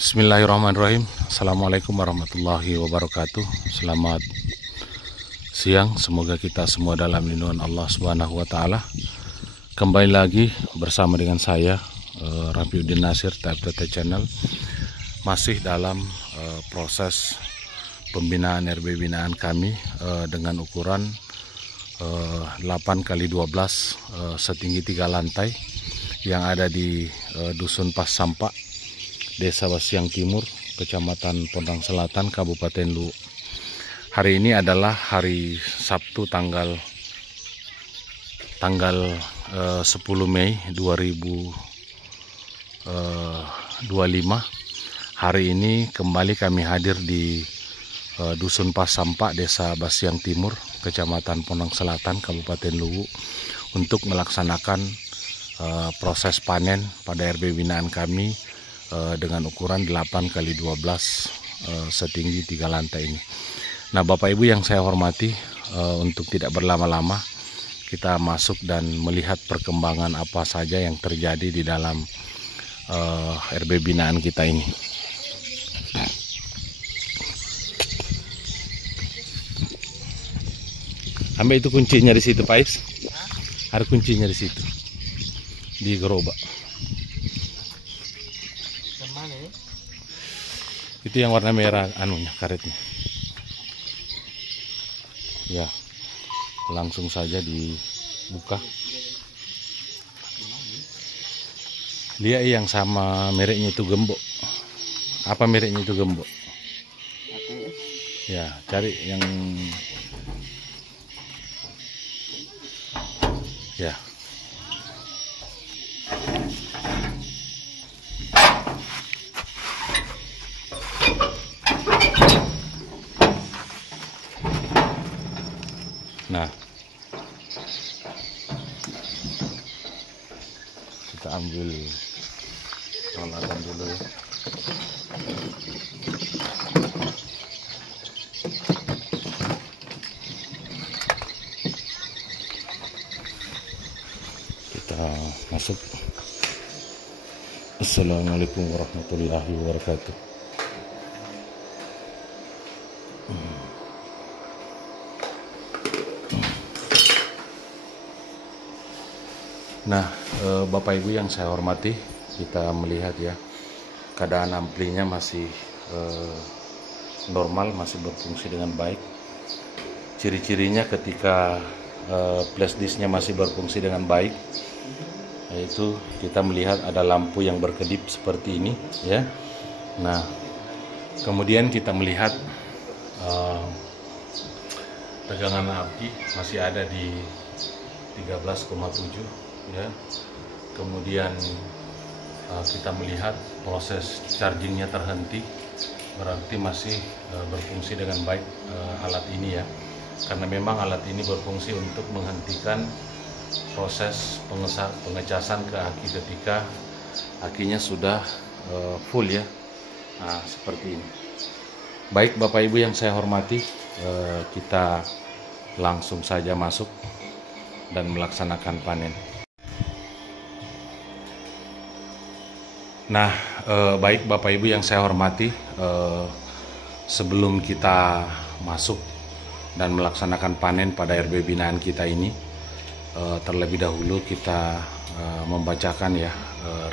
Bismillahirrahmanirrahim. Assalamualaikum warahmatullahi wabarakatuh. Selamat siang. Semoga kita semua dalam lindungan Allah Subhanahu wa Ta'ala. Kembali lagi bersama dengan saya, Rafiuddin Nasir, TFTT Channel. Masih dalam proses pembinaan RB binaan kami dengan ukuran 8x12 setinggi 3 lantai yang ada di Dusun Pas Sampak, Desa Basiang Timur, Kecamatan Pondang Selatan, Kabupaten Luwu. Hari ini adalah hari Sabtu tanggal 10 Mei 2025. Hari ini kembali kami hadir di Dusun Pas Sampak, Desa Basiang Timur, Kecamatan Pondang Selatan, Kabupaten Luwu, untuk melaksanakan proses panen pada RB binaan kami dengan ukuran 8x12 setinggi 3 lantai ini. Nah, Bapak Ibu yang saya hormati, untuk tidak berlama-lama kita masuk dan melihat perkembangan apa saja yang terjadi di dalam RB binaan kita ini. Ambil itu kuncinya di situ, Pak Is. Ada kuncinya di situ, di gerobak. Itu yang warna merah anunya, karetnya. Ya, langsung saja dibuka. Lihat yang sama mereknya itu gembok. Apa mereknya itu gembok? Ya, cari yang ya. Nah, kita ambil peralatan dulu ya. Kita masuk. Assalamualaikum warahmatullahi wabarakatuh. Nah, Bapak Ibu yang saya hormati, kita melihat ya, keadaan amplinya masih normal, masih berfungsi dengan baik. Ciri-cirinya ketika flash disknya masih berfungsi dengan baik, yaitu kita melihat ada lampu yang berkedip seperti ini ya. Nah, kemudian kita melihat tegangan api masih ada di 13,7 ya. Kemudian kita melihat proses chargingnya terhenti, berarti masih berfungsi dengan baik alat ini ya, karena memang alat ini berfungsi untuk menghentikan proses pengecasan ke aki ketika akinya sudah full ya. Nah, seperti ini. Baik Bapak Ibu yang saya hormati, kita langsung saja masuk dan melaksanakan panen. Nah, baik Bapak Ibu yang saya hormati, sebelum kita masuk dan melaksanakan panen pada RB binaan kita ini, terlebih dahulu kita membacakan ya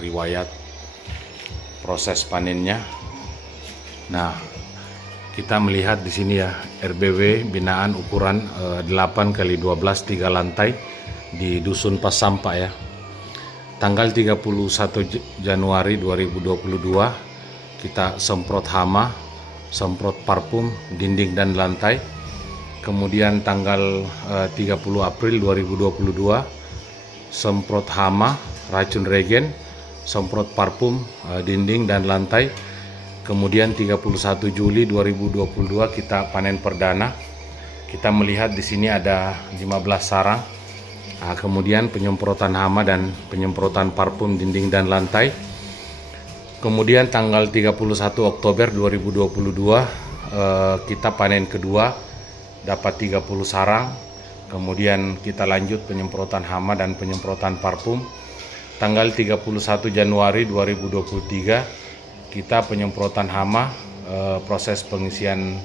riwayat proses panennya. Nah, kita melihat di sini ya, RBW binaan ukuran 8x12 3 lantai di Dusun Pas Sampak ya. Tanggal 31 Januari 2022 kita semprot hama, semprot parfum dinding dan lantai. Kemudian tanggal 30 April 2022 semprot hama, racun regen, semprot parfum dinding dan lantai. Kemudian 31 Juli 2022 kita panen perdana. Kita melihat di sini ada 15 sarang. Nah, kemudian penyemprotan hama dan penyemprotan parfum dinding dan lantai. Kemudian tanggal 31 Oktober 2022 kita panen kedua, dapat 30 sarang. Kemudian kita lanjut penyemprotan hama dan penyemprotan parfum. Tanggal 31 Januari 2023 kita penyemprotan hama, proses pengisian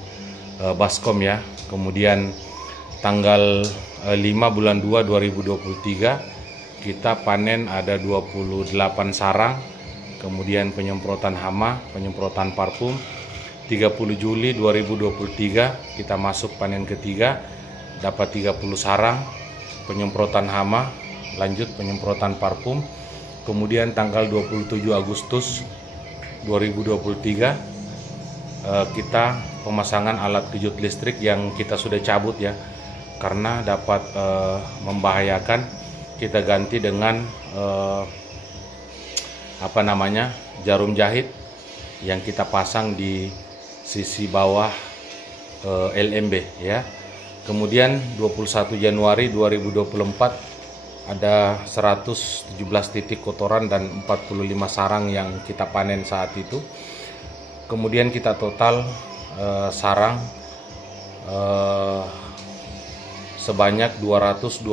baskom ya. Kemudian tanggal 5 bulan 2 2023 kita panen ada 28 sarang. Kemudian penyemprotan hama, penyemprotan parfum. 30 Juli 2023 kita masuk panen ketiga, dapat 30 sarang, penyemprotan hama, lanjut penyemprotan parfum. Kemudian tanggal 27 Agustus 2023 kita pemasangan alat kejut listrik yang kita sudah cabut ya, karena dapat membahayakan. Kita ganti dengan jarum jahit yang kita pasang di sisi bawah LMB ya. Kemudian 21 Januari 2024 ada 117 titik kotoran dan 45 sarang yang kita panen saat itu. Kemudian kita total sarang sebanyak 225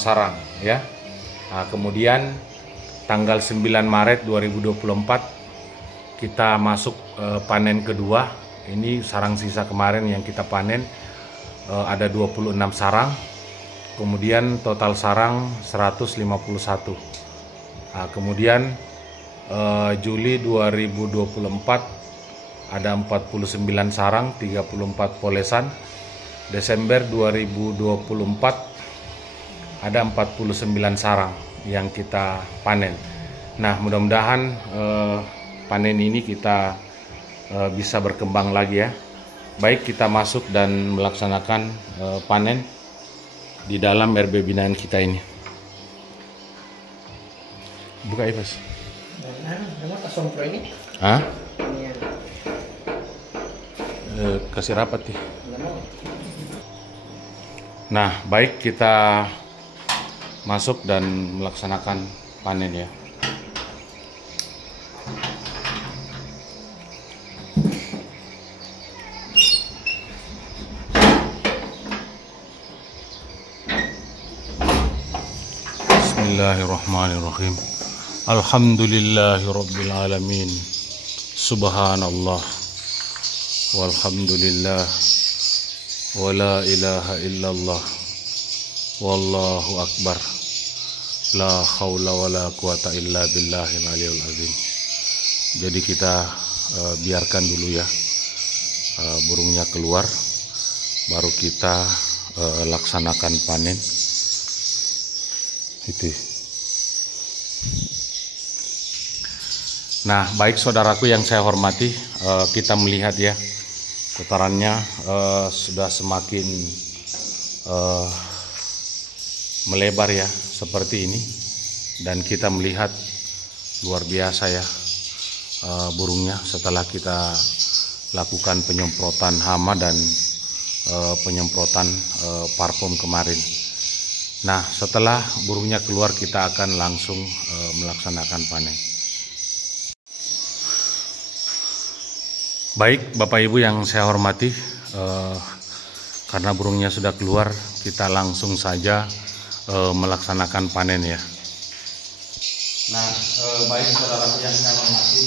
sarang ya. Nah, kemudian tanggal 9 Maret 2024 kita masuk panen kedua. Ini sarang sisa kemarin yang kita panen, ada 26 sarang. Kemudian total sarang 151. Nah, kemudian Juli 2024 ada 49 sarang, 34 polesan. Desember 2024 ada 49 sarang yang kita panen. Nah, mudah-mudahan panen ini kita bisa berkembang lagi ya. Baik, kita masuk dan melaksanakan panen di dalam RB binaan kita ini. Buka Ibas. Hah? Kasih rapat ya. Nah, baik, kita masuk dan melaksanakan panen ya. Bismillahirrahmanirrahim. Alhamdulillahirabbil alamin. Subhanallah. Walhamdulillah. Wala ilaha illallah. Wallahu akbar. La haula wala quwata illa billahil aliyul azim. Jadi kita biarkan dulu ya burungnya keluar, baru kita laksanakan panen. Itu. Nah, baik saudaraku yang saya hormati, kita melihat ya kotorannya sudah semakin melebar ya seperti ini, dan kita melihat luar biasa ya burungnya setelah kita lakukan penyemprotan hama dan penyemprotan parfum kemarin. Nah, setelah burungnya keluar kita akan langsung melaksanakan panen. Baik Bapak Ibu yang saya hormati, karena burungnya sudah keluar, kita langsung saja melaksanakan panen ya. Nah, baik saudara yang saya hormati,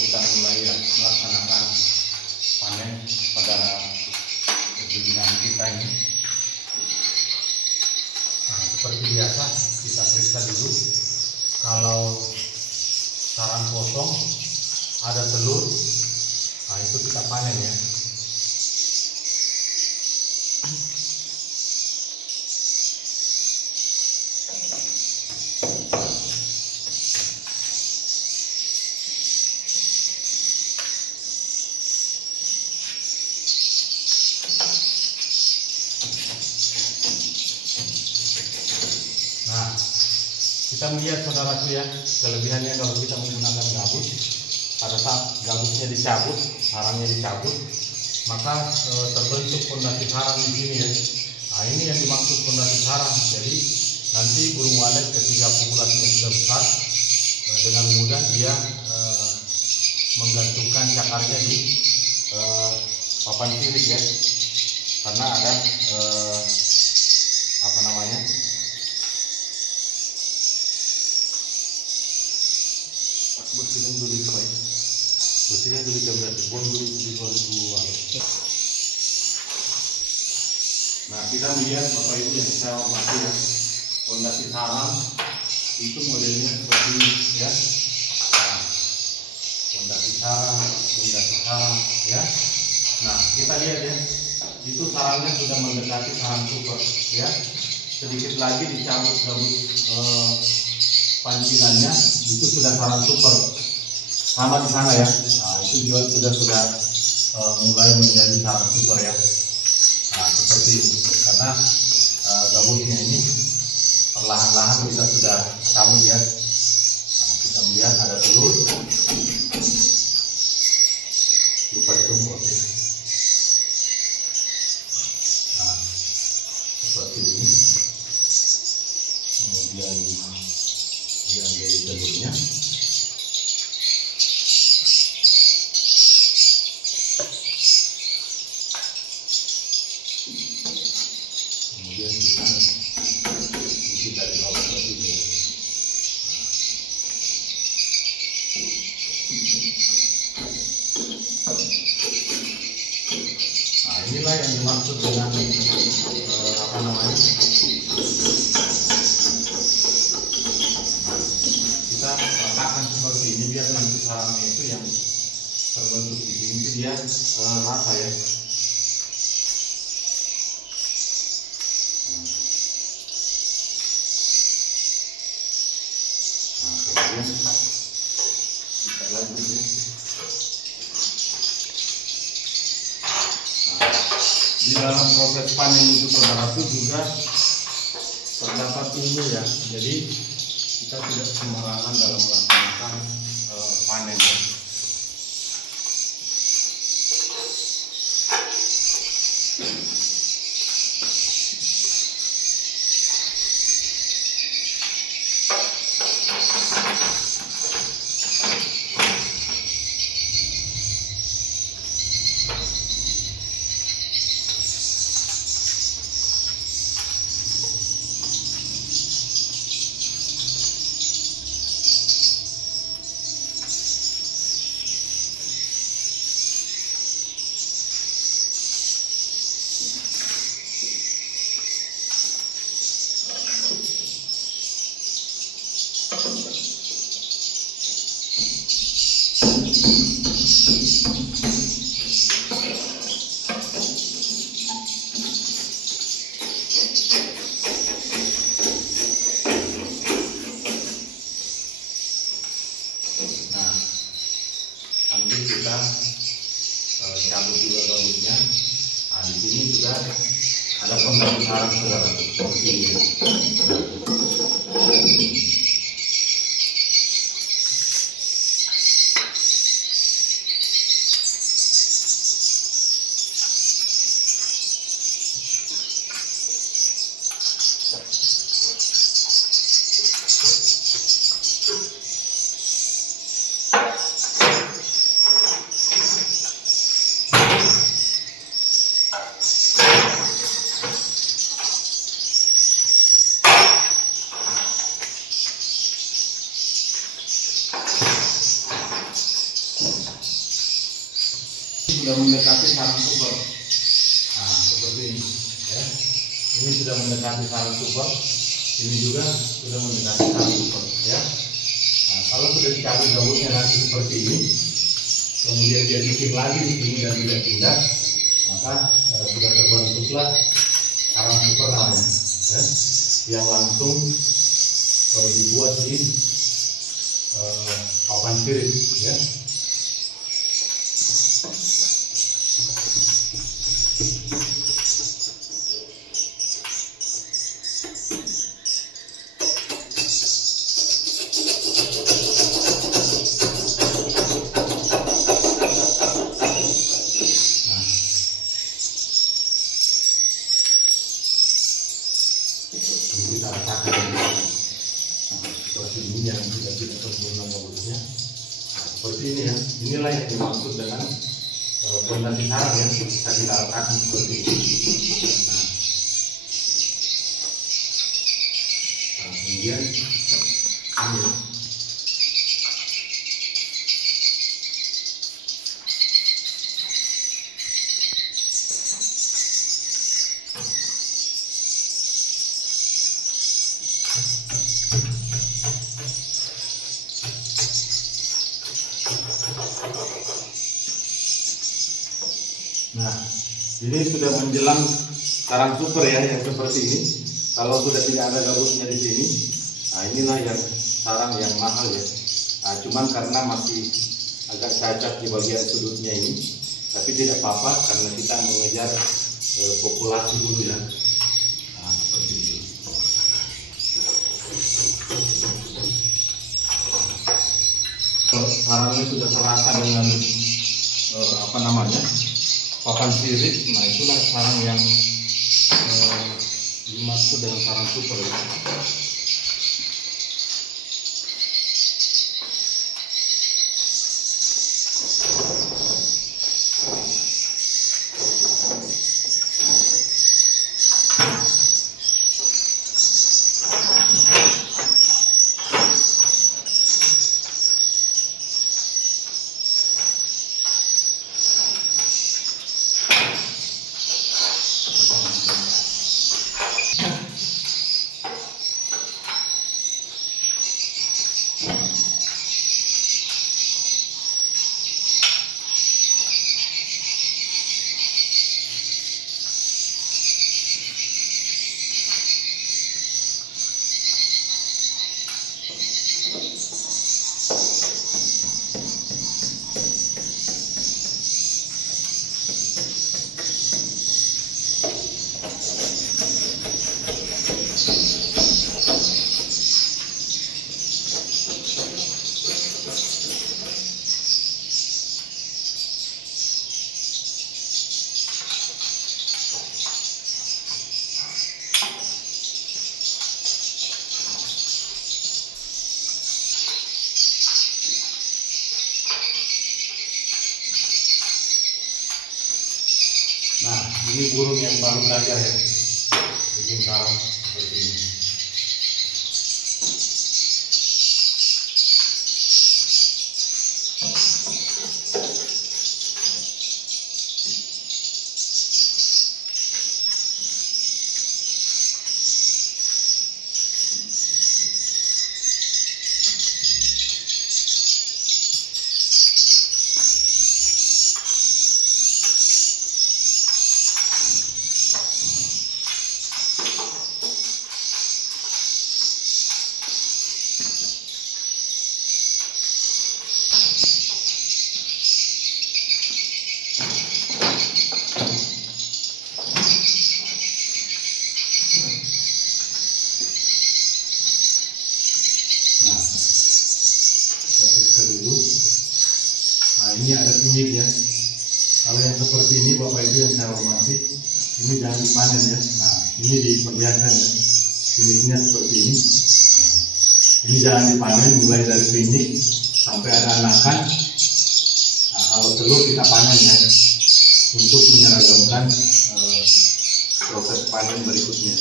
kita mulai melaksanakan panen pada binaan kita ini. Nah, seperti biasa kita periksa dulu kalau sarang kosong ada telur, nah itu kita panen ya. Nah, kita melihat saudaraku ya, kelebihannya kalau kita menggunakan gabus. Pada saat gabusnya dicabut, sarangnya dicabut, maka terbentuk pondasi sarang di sini ya. Nah, ini yang dimaksud pondasi sarang. Jadi nanti burung walet ketika populasinya sudah besar, dengan mudah dia menggantungkan cakarnya di papan sirip ya, karena ada Bersihkan dulu itu baik. Bersihkan dulu jam bon dulu di 2000. Nah, kita melihat Bapak Ibu yang saya hormati ya, fondasi sarang itu modelnya seperti ini ya. Nah, fondasi sarang ya. Nah, kita lihat ya, itu sarangnya sudah mendekati sarang super ya. Sedikit lagi dicabut gabut pancingannya, itu sudah sarang super. Sama di sana ya. Nah, itu juga sudah mulai menjadi sarang super ya. Nah, seperti ini. Karena gabutnya ini perlahan-lahan kita sudah cabut ya. Nah, kita melihat ada telur. Lupa ditumbuh ya. Nah, seperti ini. Kemudian diambil telurnya. Kemudian kita dari bawah seperti ini. Nah, inilah yang dimaksud dengan apa namanya? Kita letakkan seperti ini biar nanti sarangnya itu yang terbentuk di sini itu dia rata ya. Nah, kemudian kita lanjut ya. Nah, di dalam proses panen itu saudara juga terdapat ilmu ya. Jadi kita tidak sembarangan dalam melaksanakan panen ya. Nah, sambil kita cabut juga gabutnya. Nah, di sini juga ada pengganti sarang saudara seperti ini. Sudah mendekati sarang super. Nah, seperti ini ya. Ini sudah mendekati sarang super. Ini juga sudah mendekati sarang super ya. Nah, kalau sudah dicabut gabutnya nanti seperti ini, kemudian dia bikin lagi di sini dan tidak pindah, maka sudah terbentuklah sarang super namanya ya, yang langsung dibuat di papan sirip ya. Ini kita letakkan seperti ini yang tidak sempurna gabutnya. Nah, seperti ini ya. Inilah yang dimaksud dengan fondasi sarang yang bisa kita letakkan seperti ini. Nah, kemudian ini. Nah, ini sudah menjelang sarang super ya, yang seperti ini. Kalau sudah tidak ada gabusnya di sini, nah inilah yang sarang yang mahal ya. Nah, cuman karena masih agak cacat di bagian sudutnya ini, tapi tidak apa-apa karena kita mengejar populasi dulu ya. Nah, seperti itu. Kalau sarangnya sudah terata dengan papan sirip, nah itulah sarang yang dimaksud dengan sarang super ya. Nah, ini burung yang baru belajar ya, bikin sarang seperti ini. Nah, kita periksa dulu. Nah, ini ada pinyik ya. Kalau yang seperti ini Bapak Ibu yang saya hormati, ini jangan dipanen ya. Nah, ini diperlihatkan ya. Pinyiknya seperti ini. Nah, ini jangan dipanen mulai dari pinyik sampai ada anakan. Nah, kalau telur kita panen ya, untuk menyeragamkan proses panen berikutnya.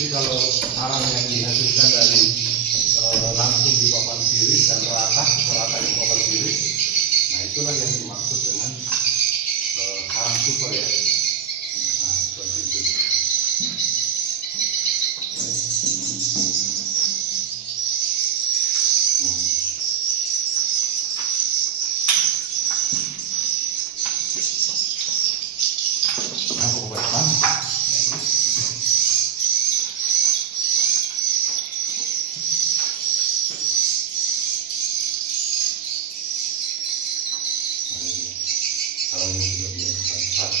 Jadi kalau sarang yang dihasilkan dari langsung di papan sirip dan rata di papan sirip, nah itulah yang dimaksud dengan sarang super ya. Nah, seperti itu. Nah, pembuatan. Sarangnya sudah biasa besar.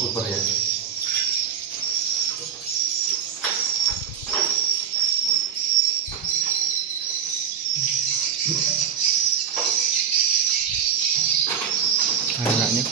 super ya. Anaknya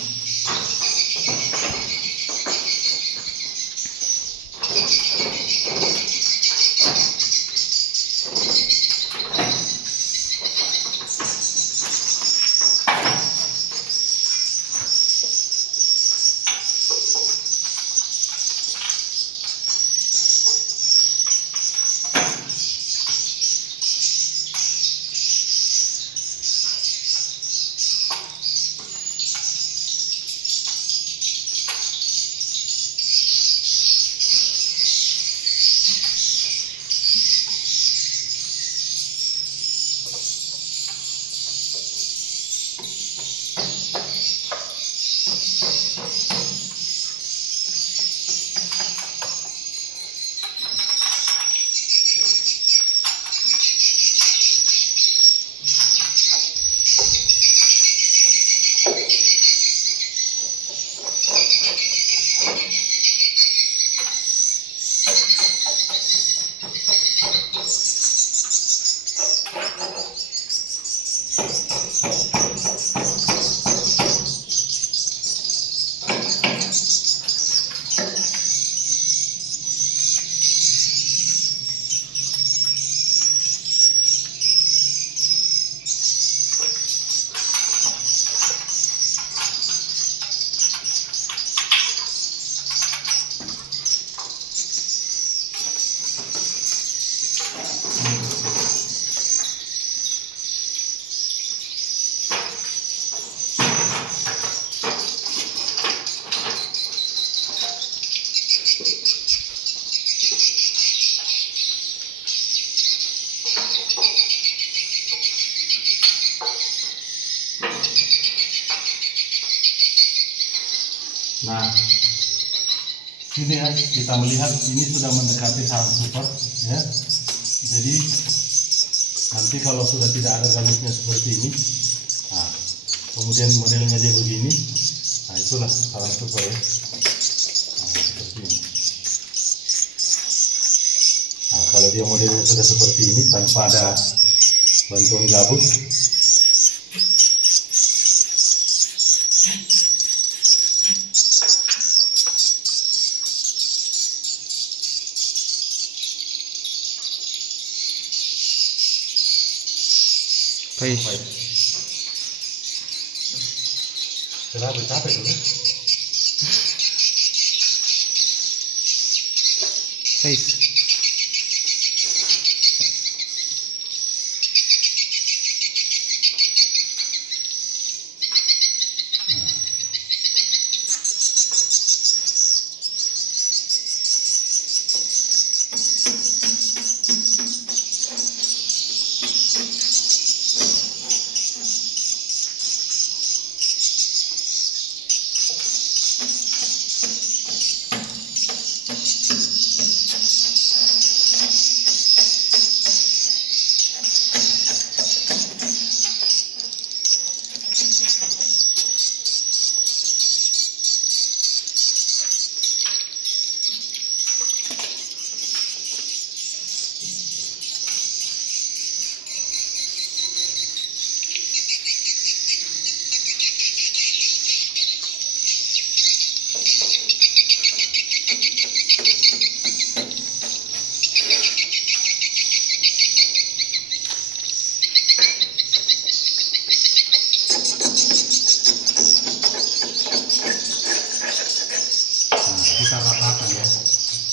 Nah, sini ya kita melihat ini sudah mendekati sarang super ya. Jadi nanti kalau sudah tidak ada gabusnya seperti ini, nah kemudian modelnya dia begini, nah itulah sarang super ya. Nah, seperti ini. Nah kalau dia modelnya sudah seperti ini tanpa ada bantuan gabus, Pais. Kenapa capek dulu? Pais.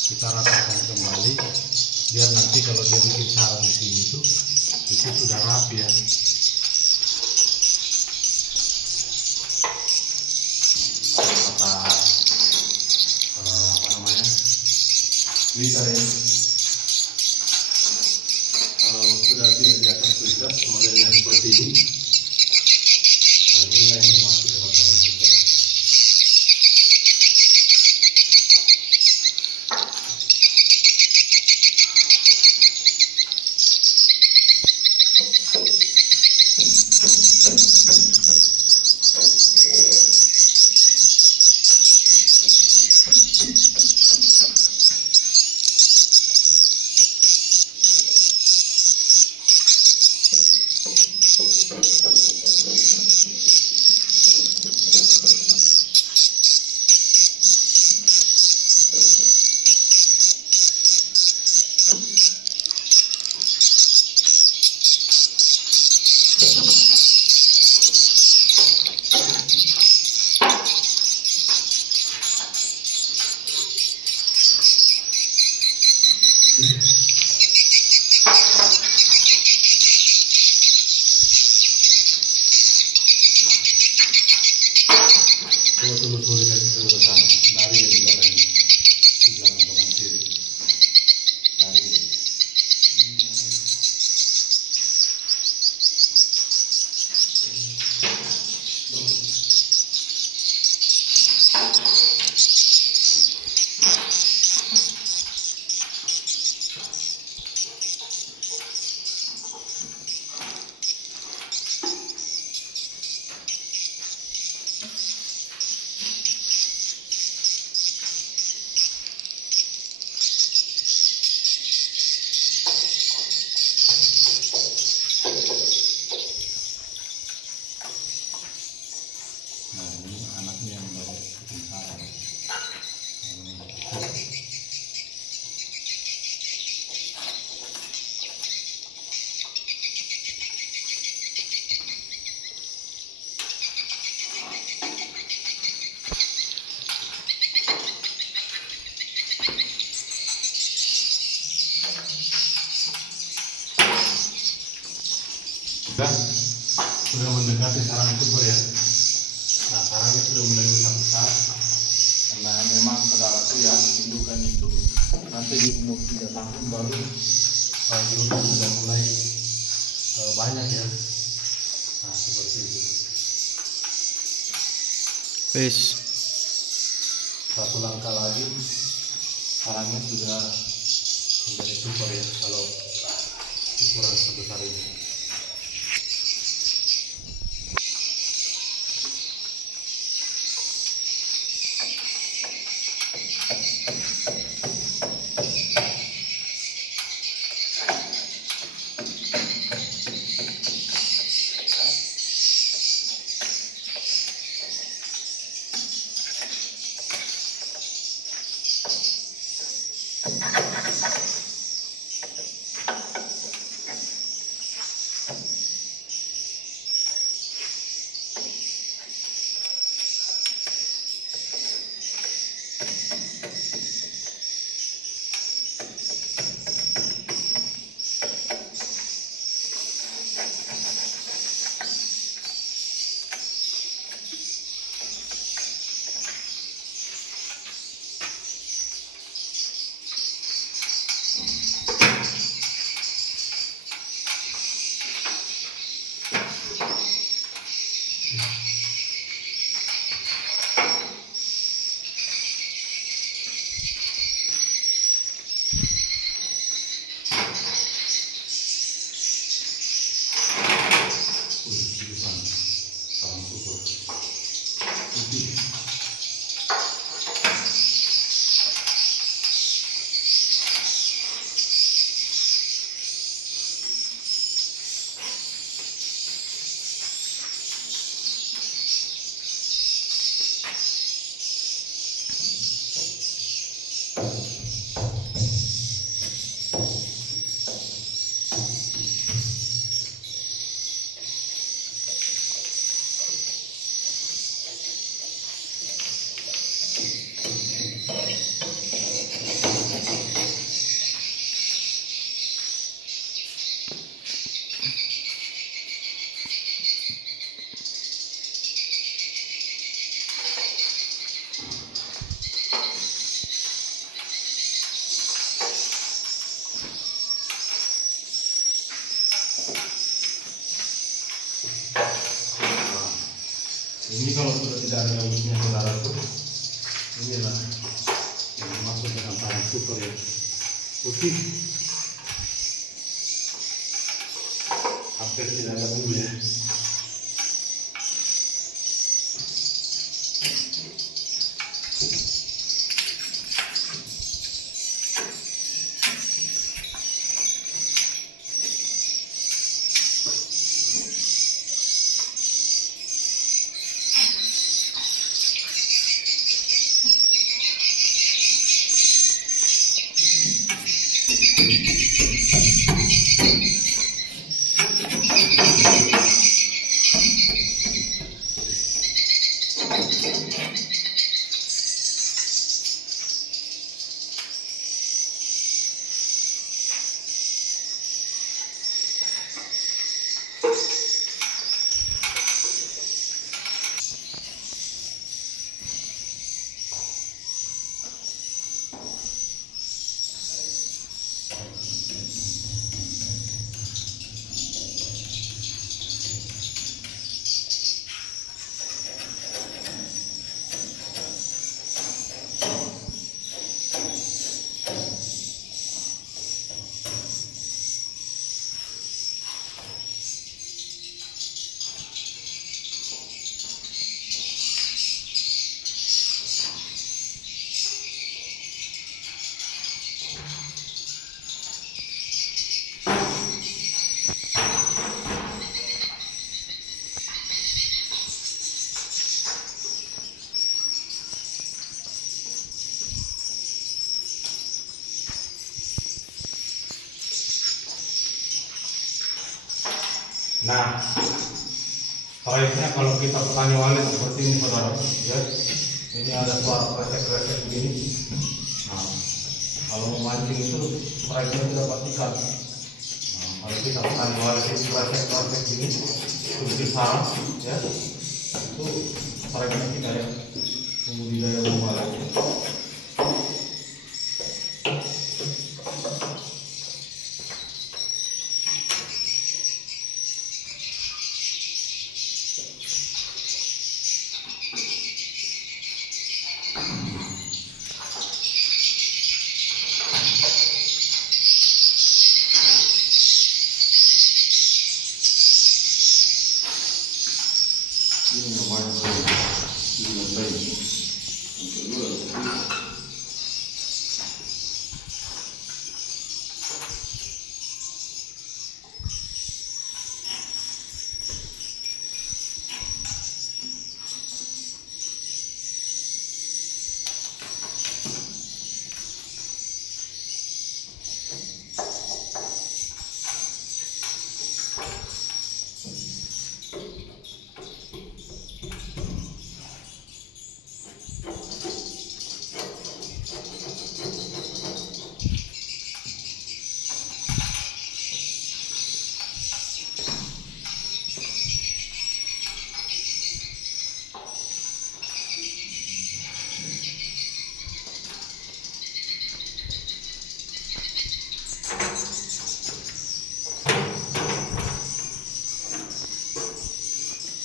Kita ratakan kembali biar nanti kalau dia bikin sarang di sini itu sudah rapi ya. Apa namanya? Twitter ini. Kalau sudah tidak di atas Twitter, modelnya seperti ini. Nah, inilah yang dimaksud dengan sarang Twitter. Nah ini anaknya yang bawa kucing sarang. Kita sudah mendekati sarang super ya. Nah sarangnya sudah mulai besar-besar karena memang saudaraku ya, indukan itu nanti di umur 3 tahun baru telurnya sudah mulai banyak ya. Nah seperti itu. Wis. Satu langkah lagi sarangnya sudah menjadi super ya kalau ukuran sebesar ini. Ini kalau sudah tidak ada gabusnya saudaraku, inilah yang dimaksud dengan sarang super ya. Putih, hampir tidak ada bulu ya. Baiknya kalau kita petani walet seperti ini saudara, ya, ini ada suara kresek-kresek begini. Nah, kalau memancing itu strike-nya tidak pastikan. Nah, kalau kita petani walet itu kresek-kresek begini, kunci sarang, ya, itu strike-nya kita ya, budidaya burung walet. Ini namanya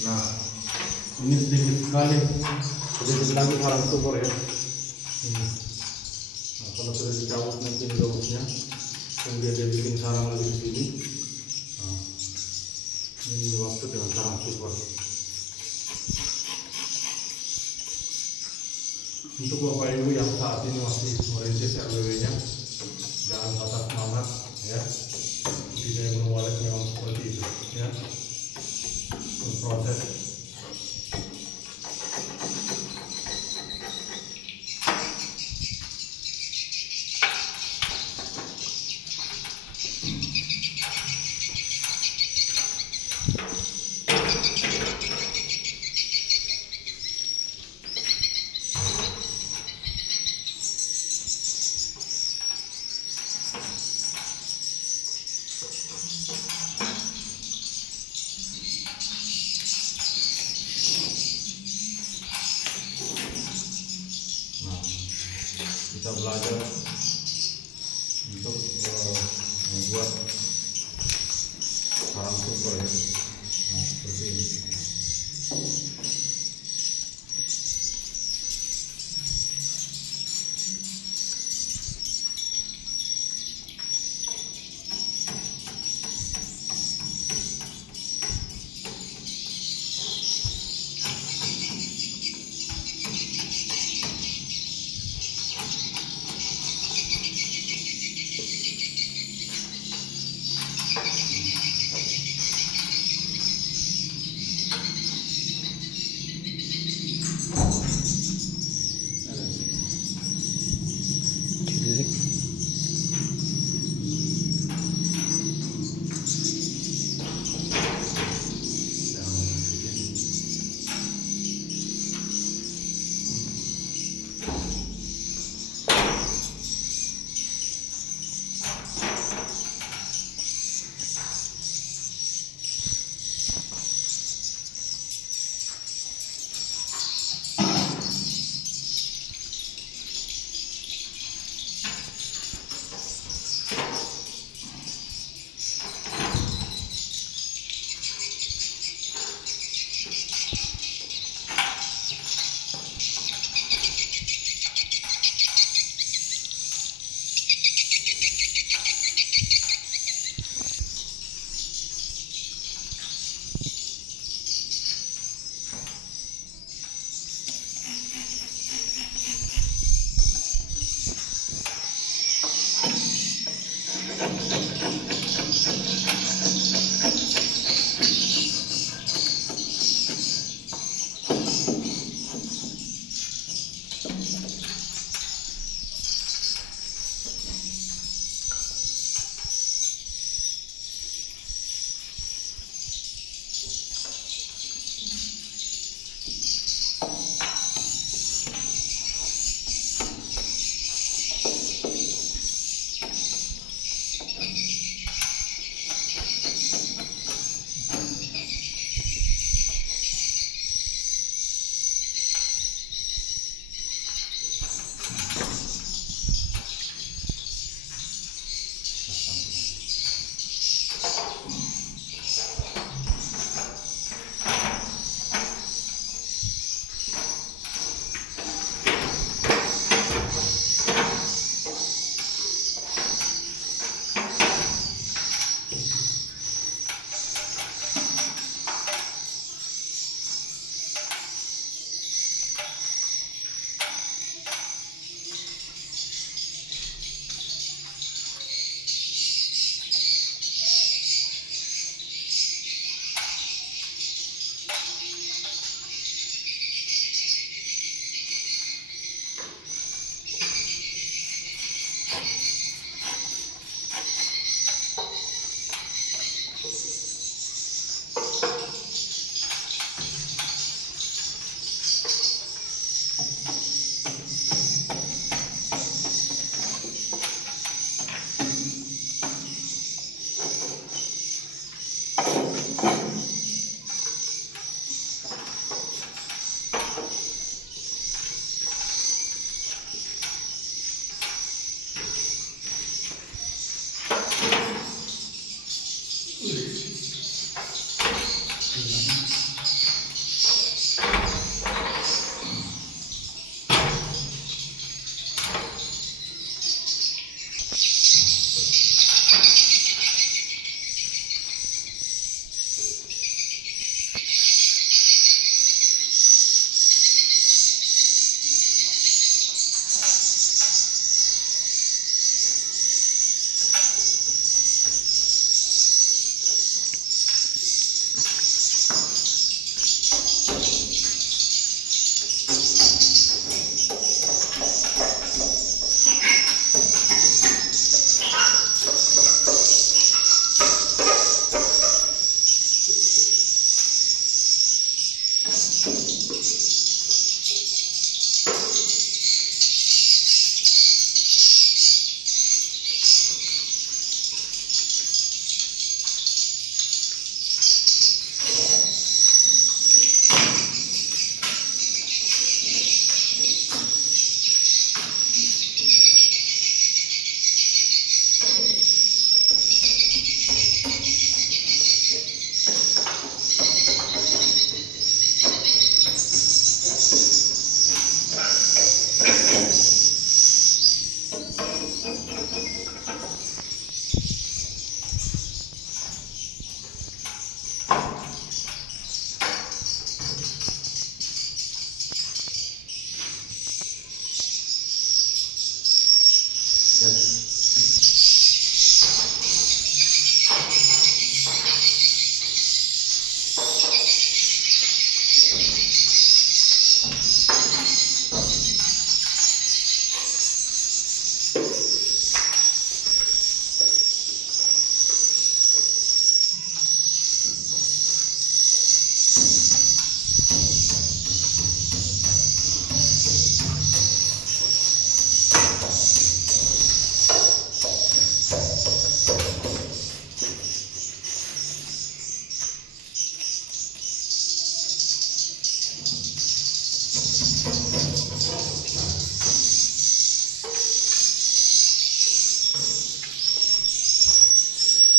Nah, ini sedikit sekali, sedikit lagi sarang subur ya. Ini. Nah, kalau sudah dicabut nanti daunnya, kemudian dia bikin sarang lagi di sini. Nah, ini waktu dengan sarang subur. Untuk Bapak Ibu yang saat ini masih merintis RBW-nya, jangan patah semangat ya. Budidaya burung walet memang seperti itu ya. Proses. Kita belajar untuk membuat sarang super ya. Nah, seperti ini.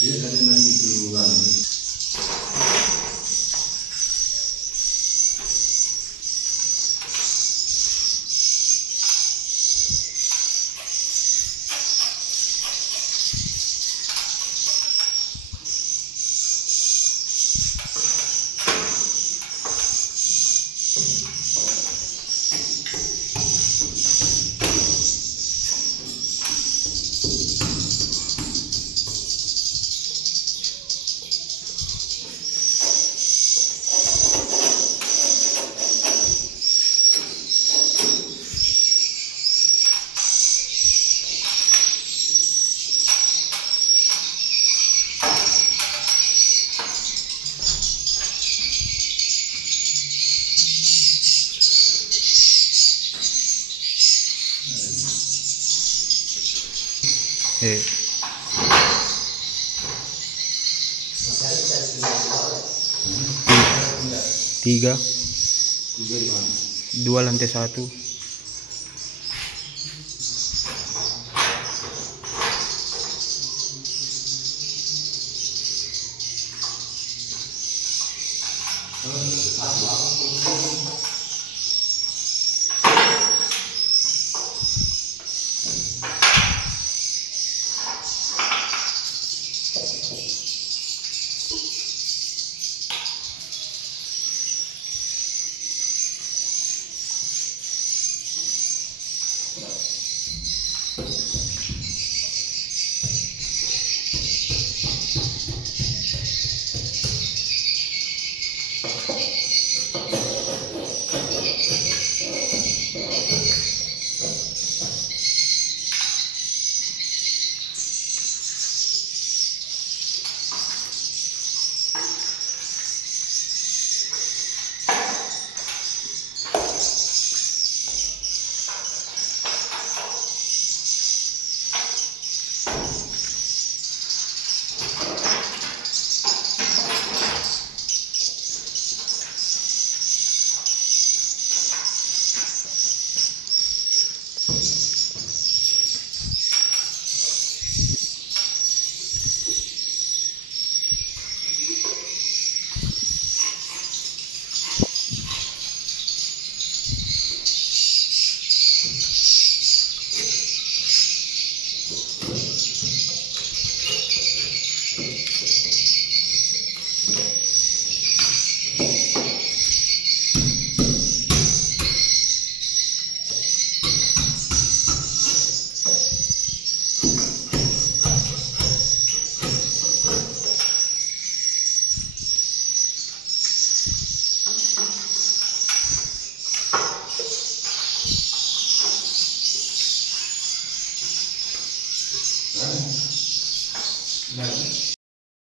Dia dari nanti keluar. Tiga, Tiga di mana? 2 lantai 1.